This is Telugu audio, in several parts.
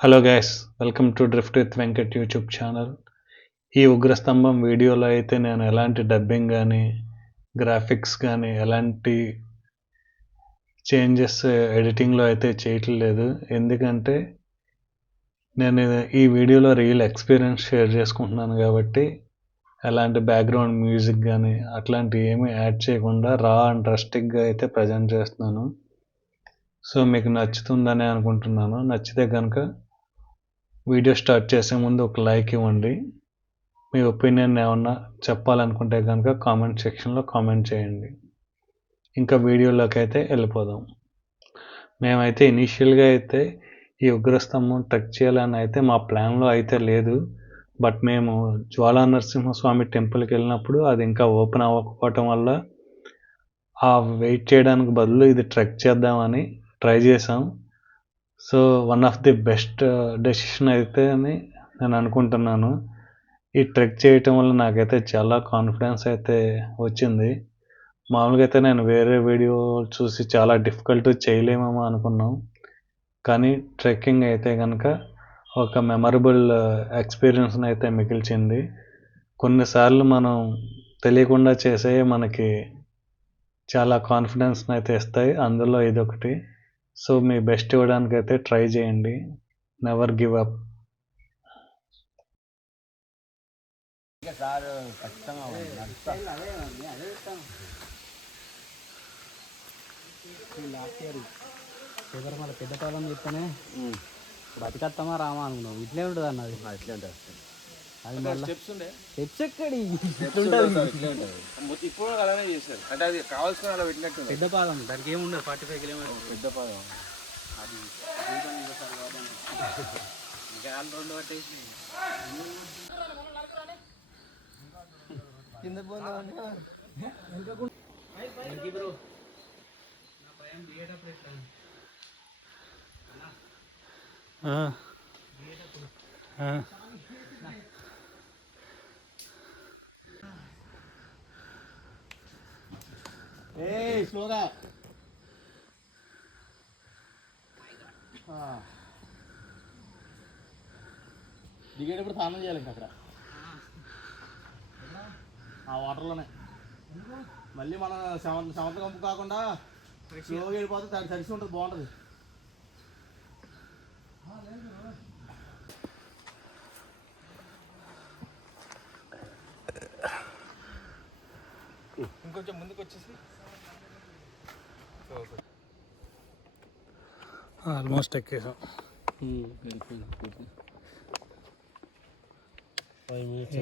Hello guys, welcome to drift with Venkat YouTube channel. ఈ ఉగ్రస్తంభం వీడియోలో అయితే నేను ఎలాంటి డబ్బింగ్ కానీ గ్రాఫిక్స్ కానీ ఎలాంటి చేంజెస్ ఎడిటింగ్లో అయితే చేయట్లేదు. ఎందుకంటే నేను ఈ వీడియోలో రియల్ ఎక్స్పీరియన్స్ షేర్ చేసుకుంటున్నాను కాబట్టి ఎలాంటి బ్యాక్గ్రౌండ్ మ్యూజిక్ కానీ అట్లాంటివి ఏమీ యాడ్ చేయకుండా రా అండ్ రస్టిక్గా అయితే ప్రజెంట్ చేస్తున్నాను. సో మీకు నచ్చుతుందని అనుకుంటున్నాను. నచ్చితే కనుక వీడియో స్టార్ట్ చేసే ముందు ఒక లైక్ ఇవ్వండి. మీ ఒపీనియన్ ఏమన్నా చెప్పాలనుకుంటే కనుక కామెంట్ సెక్షన్లో కామెంట్ చేయండి. ఇంకా వీడియోలోకి అయితే వెళ్ళిపోదాం. మేమైతే ఇనీషియల్గా అయితే ఈ ఉగ్రస్తంభం ట్రెక్ చేయాలని అయితే మా ప్లాన్లో అయితే లేదు. బట్ మేము జ్వాలా నరసింహస్వామి టెంపుల్కి వెళ్ళినప్పుడు అది ఇంకా ఓపెన్ అవ్వకపోవటం వల్ల ఆ వెయిట్ చేయడానికి బదులు ఇది ట్రెక్ చేద్దామని ట్రై చేసాం. So one of the best decision అయితే అని నేను అనుకుంటున్నాను. ఈ ట్రెక్ చేయటం వల్ల నాకైతే చాలా కాన్ఫిడెన్స్ అయితే వచ్చింది. మామూలుగా అయితే నేను వేరే వీడియో చూసి చాలా డిఫికల్ట్ చేయలేమేమో అనుకున్నాం. కానీ ట్రెక్కింగ్ అయితే కనుక ఒక మెమరబుల్ ఎక్స్పీరియన్స్ని అయితే మిగిల్చింది. కొన్నిసార్లు మనం తెలియకుండా చేసే మనకి చాలా కాన్ఫిడెన్స్ని అయితే ఇస్తాయి. అందులో ఇదొకటి. సో మీ బెస్ట్ ఇవ్వడానికి అయితే ట్రై చేయండి. Never give up. మన పెద్ద పొలం చెప్తానే బతికత్తమా రామా అనుకున్నావు. ఇట్లే ఉంటుంది అన్నది. ఇట్లే ఉంటుంది అది మళ్ళీ స్టెప్స్ ఎక్కడి ఇప్పుడు అలానే చేశారు. అంటే అది కావాల్సిన అలా పెట్టినట్టు పెద్ద పాదం, దానికి ఏముండదు. 45 కిలోమీటర్స్ పెద్ద పాదం. అది ఇంకా 2 పట్టేసి కింద బ్రో. నా భయం దిగేటప్పుడు ఎట్లా స్లోగా దిగేటప్పుడు స్నానం చేయాలి. ఇంకా అక్కడ ఆ వాటర్లోనే మళ్ళీ మన సమంత కంపు కాకుండా స్లోగా వెళ్ళిపోతే తడిసి ఉంటుంది, బాగుంటుంది. ఇంకొంచెం ముందుకు వచ్చేసి ఆల్మోస్ట్ ఎక్కేసాం.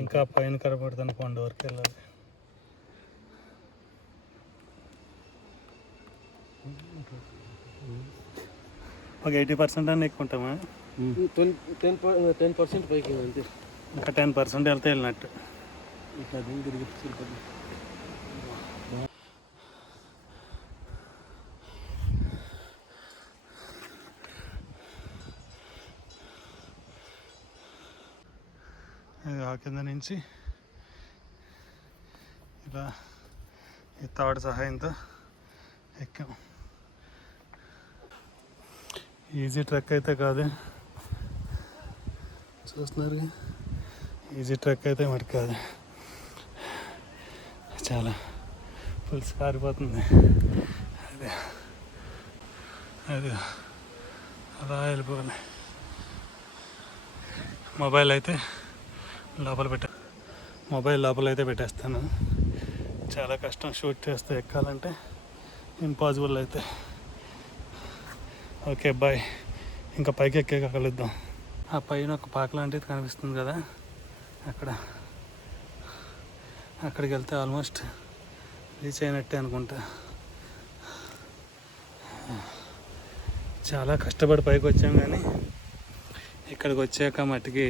ఇంకా పైన కనపడుతున్న కొండ వరకు వెళ్ళాలి. ఒక 80% అని ఎక్కుంటామా? 10% పైకి అంతే. ఇంకా 10% వెళ్తే వెళ్ళినట్టు. ఇట్లా తిరిగి ఆ కింద నుంచి ఇలా ఈ తాడు సహాయంతో ఎక్కాం. ఈజీ ట్రెక్ అయితే కాదు, చూస్తున్నారు. ఈజీ ట్రెక్ అయితే మరి కాదు, చాలా పులుసు కారిపోతుంది. అదే అదే అలా వెళ్ళిపోవాలి. మొబైల్ లోపల అయితే పెట్టేస్తాను. చాలా కష్టం షూట్ చేస్తే, ఎక్కాలంటే ఇంపాసిబుల్ అయితే. ఓకే బాయ్, ఇంకా పైకి ఎక్కాక కలుద్దాం. ఆ పైన ఒక పాక లాంటిది కనిపిస్తుంది కదా, అక్కడికి వెళ్తే ఆల్మోస్ట్ రీచ్ అయినట్టే అనుకుంటా. చాలా కష్టపడి పైకి వచ్చాం, కానీ ఇక్కడికి వచ్చాక మట్టికి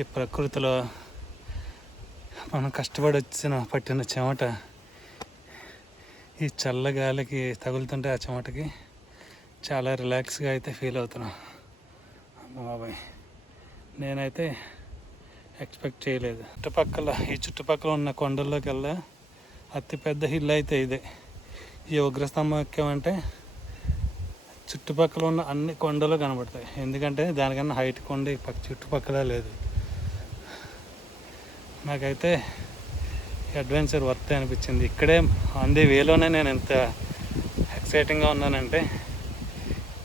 ఈ ప్రకృతిలో మనం కష్టపడి పట్టిన చెమట ఈ చల్లగాలికి తగులుతుంటే ఆ చెమటకి చాలా రిలాక్స్గా అయితే ఫీల్ అవుతున్నాం. బాబాయ్, నేనైతే ఎక్స్పెక్ట్ చేయలేదు. ఈ చుట్టుపక్కల ఉన్న కొండల్లోకి వెళ్ళా అతిపెద్ద హిల్ అయితే ఇదే. ఈ ఉగ్రస్తంభం ఎక్కామంటే చుట్టుపక్కల ఉన్న అన్ని కొండలు కనబడతాయి. ఎందుకంటే దానికన్నా హైట్ కొండ చుట్టుపక్కల లేదు. నాకైతే అడ్వెంచర్ వర్త్ అనిపించింది. ఇక్కడే ఆన్ ది వేలోనే నేను ఎంత ఎక్సైటింగ్గా ఉన్నానంటే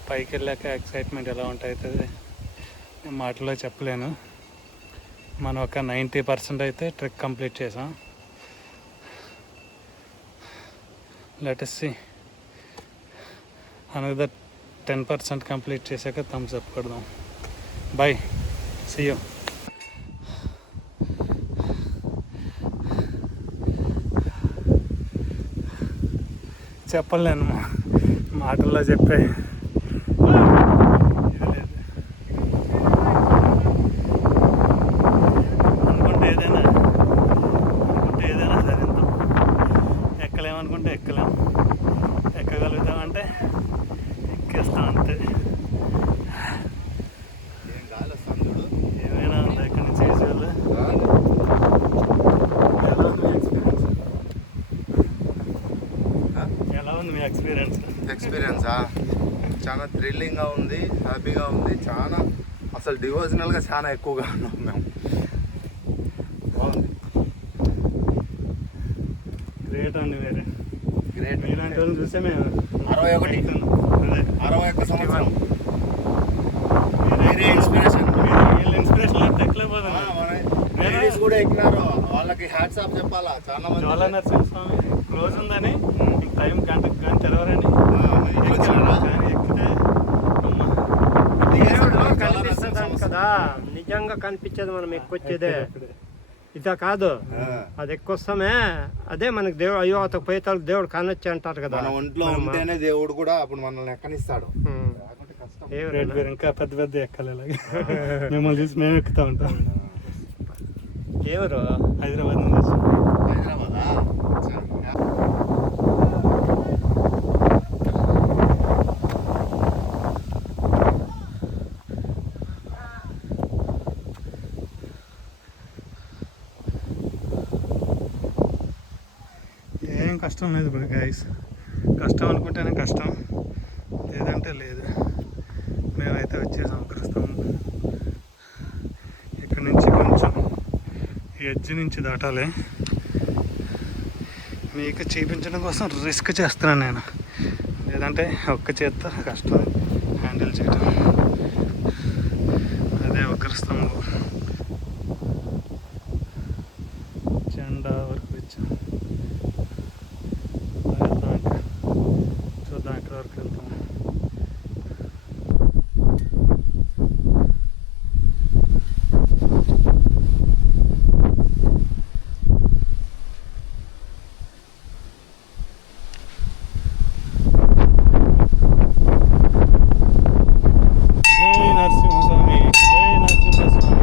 పైకి వెళ్ళాక ఎక్సైట్మెంట్ ఎలా ఉంటుంది నేను మాటల్లో చెప్పలేను. మనం ఒక 90% అయితే ట్రెక్ కంప్లీట్ చేసాం. Let us see another 10% complete చేశాక థమ్స్ అప్ కొడదాం. Bye, see you. చెప్పలేను, మాటల్లో చెప్పే అనుకుంటే ఏదైనా సరిద్దాం. ఎక్కలేమనుకుంటే ఎక్కలేం, ఎక్కగలుగుతామంటే ఎక్కేస్తాం అంతే. ఏమైనా ఉందా ఇక్కడ నుంచి చేసేవాళ్ళు? ఎలా ఉంది మీ ఎక్స్పీరియన్సా? చాలా థ్రిల్లింగ్గా ఉంది, హ్యాపీగా ఉంది. చాలా అసలు డివోజనల్గా చాలా ఎక్కువగా ఉన్నాం మేము. బాగుంది, గ్రేట్ అండి. గ్రేట్. మీలాంటి వాళ్ళని చూసే మేము 61 సంవత్సరం వేరే ఇన్స్పిరేషన్. ఇన్స్పిరేషన్ ఎక్కలేకపోతున్నా. లేడీస్ కూడా ఎక్కినారు, వాళ్ళకి హ్యాట్స్ ఆఫ్ చెప్పాలా. చాలా మంది జ్వాలా నరసింహస్వామి క్లోజ్ ఉందని టైం గంటకు కానీ తెరవరని కానీ ఎక్కితే కనిపిస్తుంది కదా, నిజంగా కనిపించేది మనం ఎక్కువచ్చేదే ఇదా కాదు. అది ఎక్కువస్తామే, అదే మనకి దేవుడు అయ్యో అతను పోయేతాడు దేవుడు కానొచ్చి అంటారు కదా. మన ఒంట్లో ఉంటేనే దేవుడు కూడా అప్పుడు మనల్ని ఎక్కనిస్తాడు. ఇంకా పెద్ద పెద్ద ఎక్కాలి. అలాగే మిమ్మల్ని చూసి మేము ఎక్కుతా ఉంటాం. ఎవరు హైదరాబాద్ నుంచి వచ్చి. హైదరాబాదా? ఏం కష్టం లేదు బ్రో గైస్. కష్టం అనుకుంటేనే కష్టం, లేదంటే లేదు. మేమైతే వచ్చేసాం ప్రస్తుతం. ఇక్కడ నుంచి కొంచెం ఎడ్జ్ నుంచి దాటాలి. మీకు చూపించడం కోసం రిస్క్ చేస్తున్నాను నేను, లేదంటే ఒక్క చేత్తో కష్టం హ్యాండిల్ చేయడం. అదే ఒక స్తంభం జెండా వరకు వచ్చాం. చూద్దాం ఎక్కడి వరకు వెళ్తాం. జై నరసింహస్వామి, జై నరసింహస్వామి,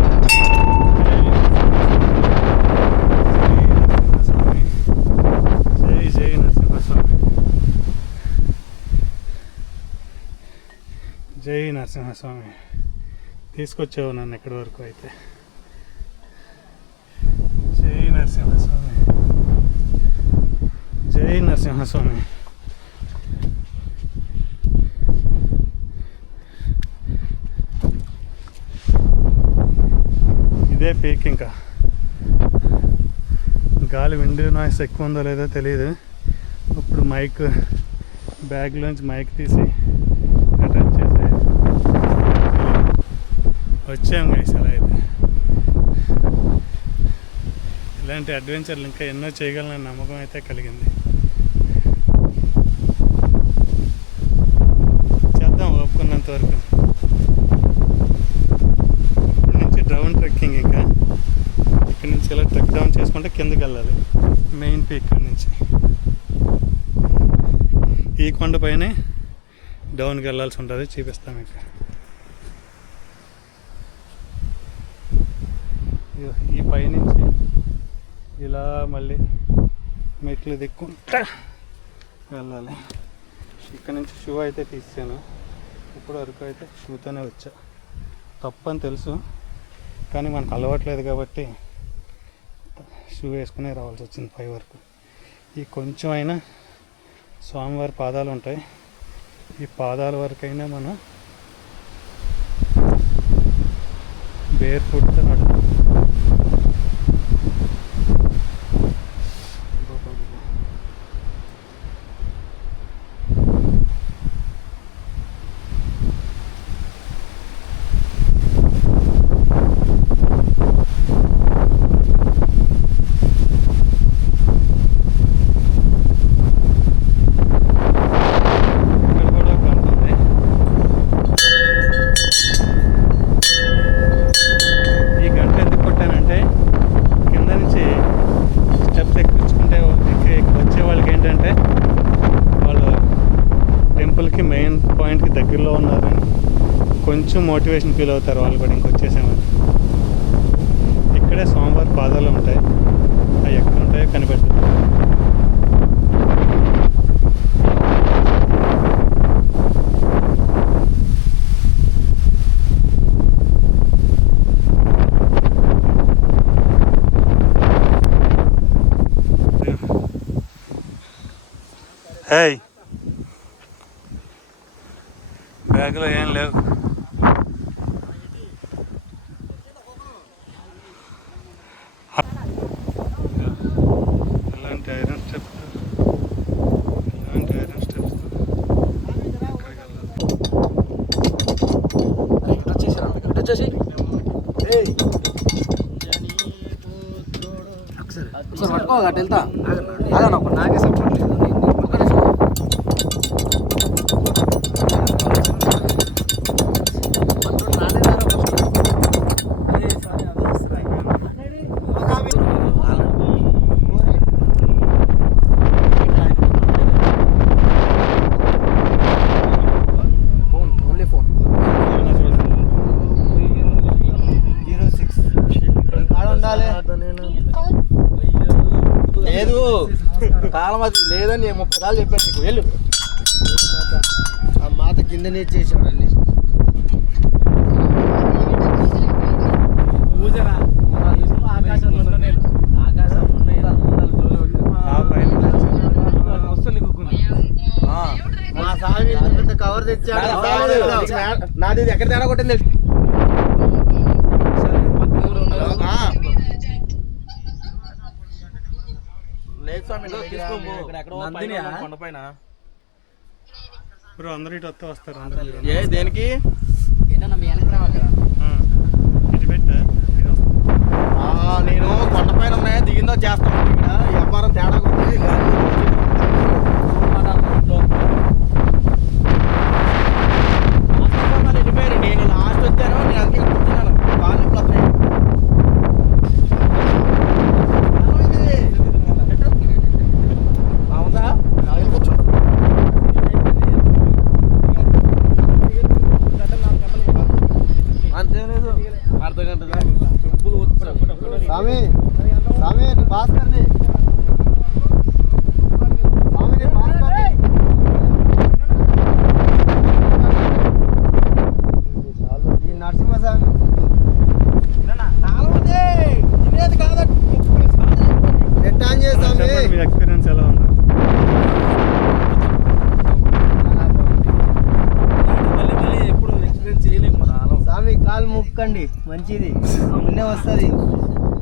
జై నరసింహస్వామి, జై నరసింహస్వామి. తీసుకొచ్చావు నన్ను ఎక్కడి వరకు అయితే. జై నరసింహస్వామి, జై నరసింహస్వామి. ఇదే పీక్. ఇంకా గాలి విండ్ నాయిస్ ఎక్కువ ఉందో లేదో తెలియదు. ఇప్పుడు మైక్ బ్యాగ్లోంచి మైక్ తీసి అటాచ్ చేసి వచ్చాం గైస్. అలా అయితే ఇలాంటి అడ్వెంచర్లు ఇంకా ఎన్నో చేయగలనని నమ్మకం అయితే కలిగింది. చేద్దాం ఒప్పుకున్నంత వరకు. ఇప్పటి నుంచి డౌన్ ట్రెక్కింగ్. ఇంకా ఇక్కడ నుంచి ఇలా ట్రెక్ డౌన్ చేసుకుంటే కిందకి వెళ్ళాలి మెయిన్ పీక్ నుంచి. ఈ కొండ పైనే డౌన్కి వెళ్ళాల్సి ఉంటుంది, చూపిస్తాం. ఇంకా ఈ పైనుంచి ఇలా మళ్ళీ మెట్లు దిక్కుంటా వెళ్ళాలి. ఇక్కడ నుంచి షూ అయితే తీసాను. ఇప్పుడు వరకు అయితే షూతోనే వచ్చా. తప్పని తెలుసు, కానీ మనకు అలవాట్లేదు కాబట్టి షూ వేసుకునే రావాల్సి వచ్చింది పై వరకు. ఈ కొంచెం అయినా స్వామివారి పాదాలు ఉంటాయి, ఈ పాదాల వరకైనా మనం బేర్ ఫుట్తో నడుస్తాం. ఇక్కడ కూడా ఒక గంట ఉంది. ఈ గంట ఎందుకు కొట్టానంటే కింద నుంచి స్టెప్స్ ఎక్కించుకుంటే వచ్చే వాళ్ళకి ఏంటంటే వాళ్ళు టెంపుల్కి మెయిన్ పాయింట్కి దగ్గరలో ఉన్నారని కొంచెం మోటివేషన్ ఫీల్ అవుతారు వాళ్ళు కూడా ఇంకొచ్చేసామని. ఇక్కడే స్వామివారి పాదాలు ఉంటాయి, అవి ఎక్కడ ఉంటాయో కనిపెట్టారు. హేయ్, బ్యాగ్లో ఏం లేవు. ఇలాంటి ఐరన్ స్టెప్స్, ఇలాంటి ఐరన్ స్టెప్స్ పట్టుకో అటు వెళ్తా. నాకే సపోర్ట్ లేదు. లేదు కాలం అది లేదని 30 సార్లు చెప్పాను నీకు. వెళ్ళు. ఆ మాత కిందనే చేసాడండి. కవర్ తెచ్చాడు. నాది ఎక్కడ తేడా కొట్టింది. లేదు స్వామి, కొండపైన అందరూ ఇటు వస్తారు. ఏ దేనికి ఇటు పెట్టా నేను కొండపైన ఉన్నాయా దిగిందో చేస్తాను. ఇక్కడ వ్యాపారం తేడా కొట్టి వెళ్ళిపోయారు. నేను లాస్ట్ వచ్చాను, నేను అందుకే కూర్చున్నాను. కాళ్ళు వస్తున్నాయి. అవునా కూర్చుంటా. అంతేలేదు, అర్ధగంట స్వామి స్వామి భాస్కర్ది స్వామి భాస్కర్ది ఈ నరసింహస్వామి ఎట్టా చేస్తామి. మీ ఎక్స్పీరియన్స్ ఎలా ఉంది? స్వామి కాలు ముక్కండి, మంచిది. మొన్నే వస్తుంది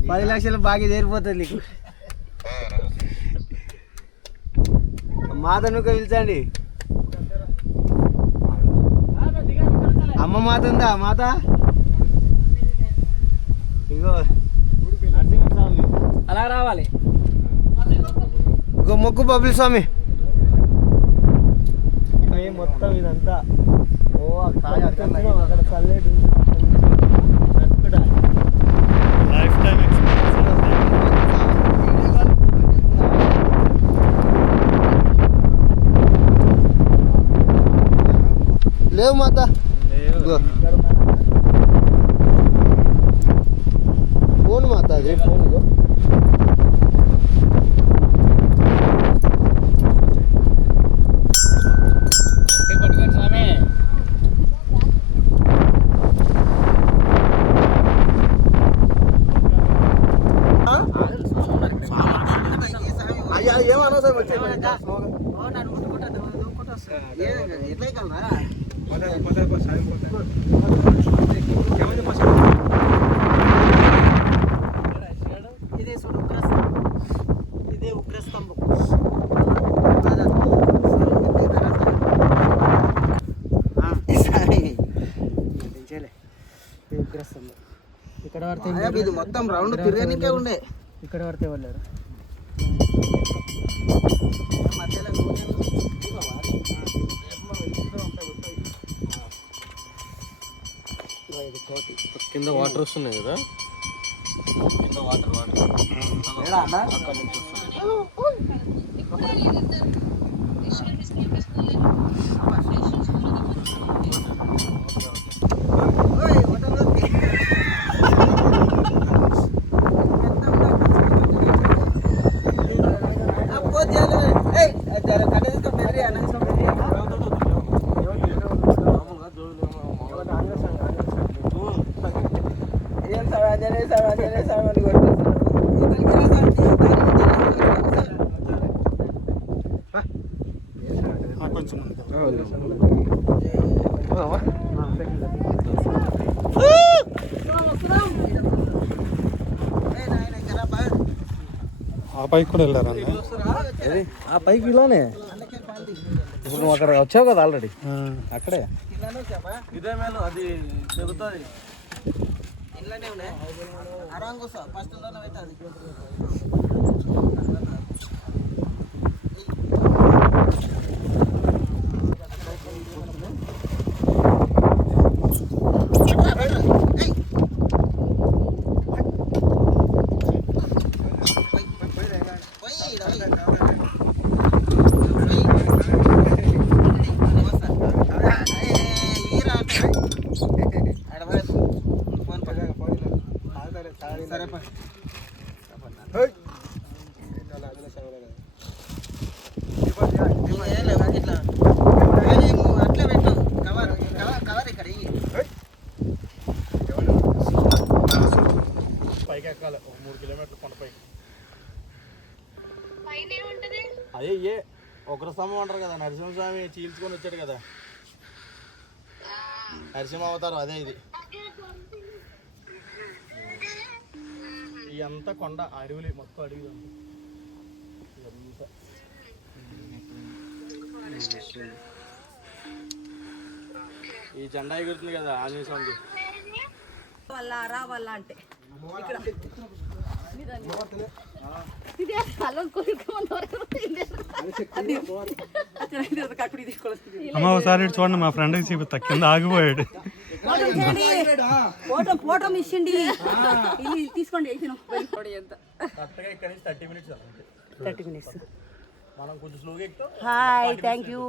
10 లక్షలు బాగా తీరిపోతుంది నీకు. మాతను పిలిచండి. అమ్మ మాత ఉందా? మాత ఇగో నరసింహస్వామి అలా రావాలి. ఇగో మొక్కు బబ్బుల్ స్వామి. మొత్తం ఇదంతా అక్కడ చల్లటి లైఫ్ టైం ఎక్స్పీరియన్స్. లేవు మాత. ఫోన్ మాత, అదే ఫోన్. ఇగో అయ్యా ఏమనవసరం వచ్చి ఇదే చూడు ఇదే ఉగ్రస్తంభం. ఉగ్రస్తంభం ఇక్కడ పడితే ఇది మొత్తం రౌండ్ తిరగనికే ఉండే. ఇక్కడ పడితే వెళ్ళారు కింద వాటర్ వస్తున్నాయి కదా, కింద వాటర్ ఆ పైకి కూడా వెళ్ళారా? ఆ పైకి ఇలానే. ఇప్పుడు నువ్వు అక్కడ వచ్చావు కదా ఆల్రెడీ, అక్కడే ఇదే మేలు అది చెబుతుంది. ఇంట్లోనే ఉన్నాయి ఆరాంగా ఫస్ట్ అవుతుంది. పైకి ఎక్కాలి 3 కిలోమీటర్లు కొండపై. అదే ఏ ఉగ్రస్తంభం అంటారు కదా, నరసింహస్వామి చీల్చుకొని వచ్చాడు కదా, నరసింహ అవతారం అదే ఇది. ఇదంతా కొండ అడవులు, మొత్తం అడవులు. ఈ జెండా ఎగురుతుంది కదా ఆంజనేయ స్వామి. వాళ్ళ అంటే అమ్మ ఒకసారి చూడండి, మా ఫ్రెండ్కి చూపిస్తా, కింద ఆగిపోయాడు. ఫోటో ఇచ్చిండి తీసుకోండి. కరెక్ట్గా ఇక్కడ నుంచి 30 minutes 30 minutes. మనం కొంచెం స్లోగా ఎక్కుతాం. Hi, thank you.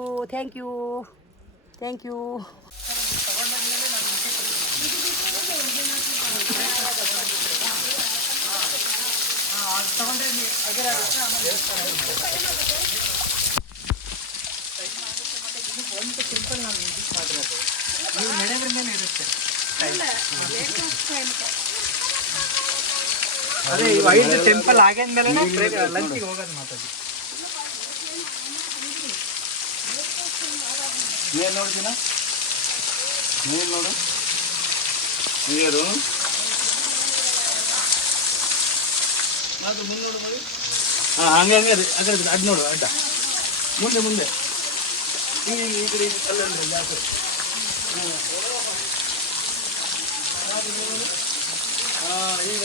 ಅದೇ ವೈಟ್ ಟೆಂಪಲ್ ಆಗಿದ್ಮೇಲೆ ಲಂಚಿಗೆ ಹೋಗೋದು ಮಾತಾಡಿ. ನೀನು ನೋಡ್ತೀನ, ನೀನು ನೋಡು ನೀರು ಅದು ಮುಂದೆ ನೋಡು ಮರಿ. ಹಂಗೆ ಅದ್ರ ಅದು ನೋಡು ಅಡ್ಡ ಮುಂದೆ ಈ ಕಡೆ ಕಲ್ಲಲ್ಲಿ ಜಾಸ್ತಿ. ಈಗ